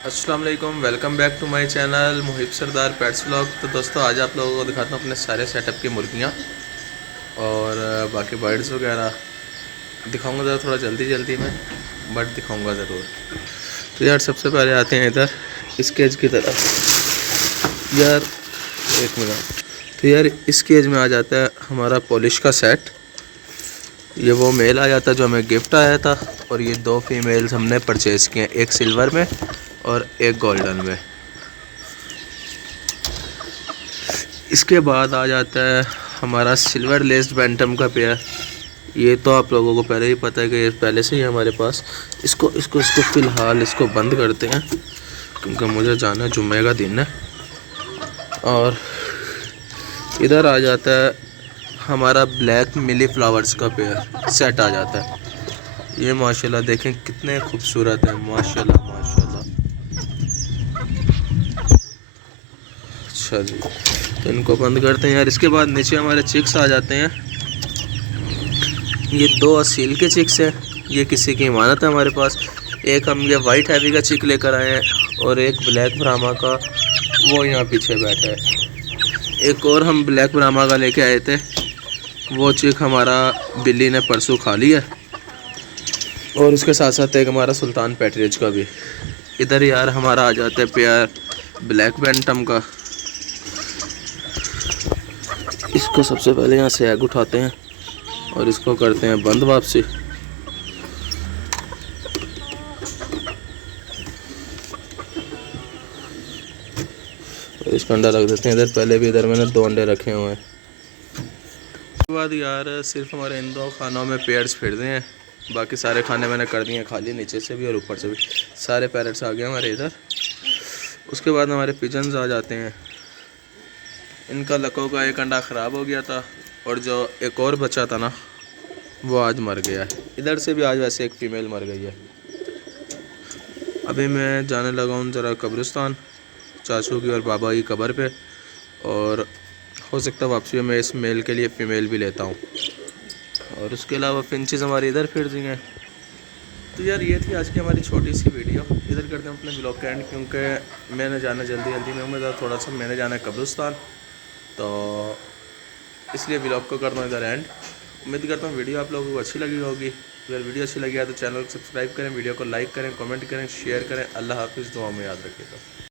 अस्सलाम वालेकुम, welcome back to my channel Muhib Sardar pets vlog. तो दोस्तों आज आप लोगों को दिखाता हूँ अपने सारे सेटअप की मुर्गियाँ और बाकी बर्ड्स वगैरह दिखाऊंगा ज़रा थोड़ा जल्दी जल्दी में, बट दिखाऊंगा ज़रूर। तो यार सबसे पहले आते हैं इधर इस केज की तरफ। यार एक मिनट। तो यार इस केज में आ जाता है हमारा पॉलिश का सेट। ये वो मेल आ जाता है जो हमें गिफ्ट आया था, और ये दो फीमेल्स हमने परचेज़ किए, एक सिल्वर में और एक गोल्डन में। इसके बाद आ जाता है हमारा सिल्वर लेस्ड बैंटम का पेयर। ये तो आप लोगों को पहले ही पता है कि ये पहले से ही हमारे पास। इसको इसको इसको फ़िलहाल इसको बंद करते हैं क्योंकि मुझे जाना है, जुम्मे का दिन है। और इधर आ जाता है हमारा ब्लैक मिली फ्लावर्स का पेयर सेट आ जाता है। ये माशाल्लाह देखें कितने खूबसूरत है, माशाल्लाह माशाल्लाह। अच्छा जी, तो इनको बंद करते हैं यार। इसके बाद नीचे हमारे चिक्स आ जाते हैं। ये दो असील के चिक्स हैं, ये किसी की इमानत है हमारे पास। एक हम ये वाइट हैवी का चिक लेकर आए हैं और एक ब्लैक ब्राह्मा का, वो यहाँ पीछे बैठा है। एक और हम ब्लैक ब्राह्मा का लेके आए थे, वो चिक हमारा बिल्ली ने परसों खा लिया। और उसके साथ साथ एक हमारा सुल्तान पैटरेज का भी। इधर यार हमारा आ जाता है पेयर ब्लैक बैंटम का। इसको सबसे पहले यहाँ से एग उठाते हैं और इसको करते हैं बंद वापसी। और इसका अंडा रख देते हैं इधर। पहले भी इधर मैंने 2 अंडे रखे हुए हैं। उसके बाद यार सिर्फ हमारे इन 2 खानों में पेयर्स फिरते हैं, बाकी सारे खाने मैंने कर दिए हैं खाली, नीचे से भी और ऊपर से भी सारे पैरेट्स आ गए हमारे इधर। उसके बाद हमारे पिजन्स आ जाते हैं। इनका लको का एक अंडा ख़राब हो गया था और जो एक और बचा था ना, वो आज मर गया है। इधर से भी आज वैसे एक फ़ीमेल मर गई है। अभी मैं जाने लगा हूँ ज़रा कब्रिस्तान, चाचू की और बाबा की कब्र पे, और हो सकता है वापसी में मैं इस मेल के लिए फ़ीमेल भी लेता हूँ। और उसके अलावा फिंचेस हमारी इधर फिर दी हैं। तो यार ये थी आज की हमारी छोटी सी वीडियो। इधर करते हैं अपने ब्लॉग का एंड, क्योंकि मैंने जाना जल्दी जल्दी में हूँ। थोड़ा सा मैंने जाना है कब्रिस्तान, तो इसलिए ब्लॉग को करता हूँ इधर एंड। उम्मीद करता हूँ वीडियो आप लोगों को अच्छी लगी होगी। अगर वीडियो अच्छी लगी है तो चैनल को सब्सक्राइब करें, वीडियो को लाइक करें, कमेंट करें, शेयर करें। अल्लाह हाफिज़, दुआ में याद रखिएगा।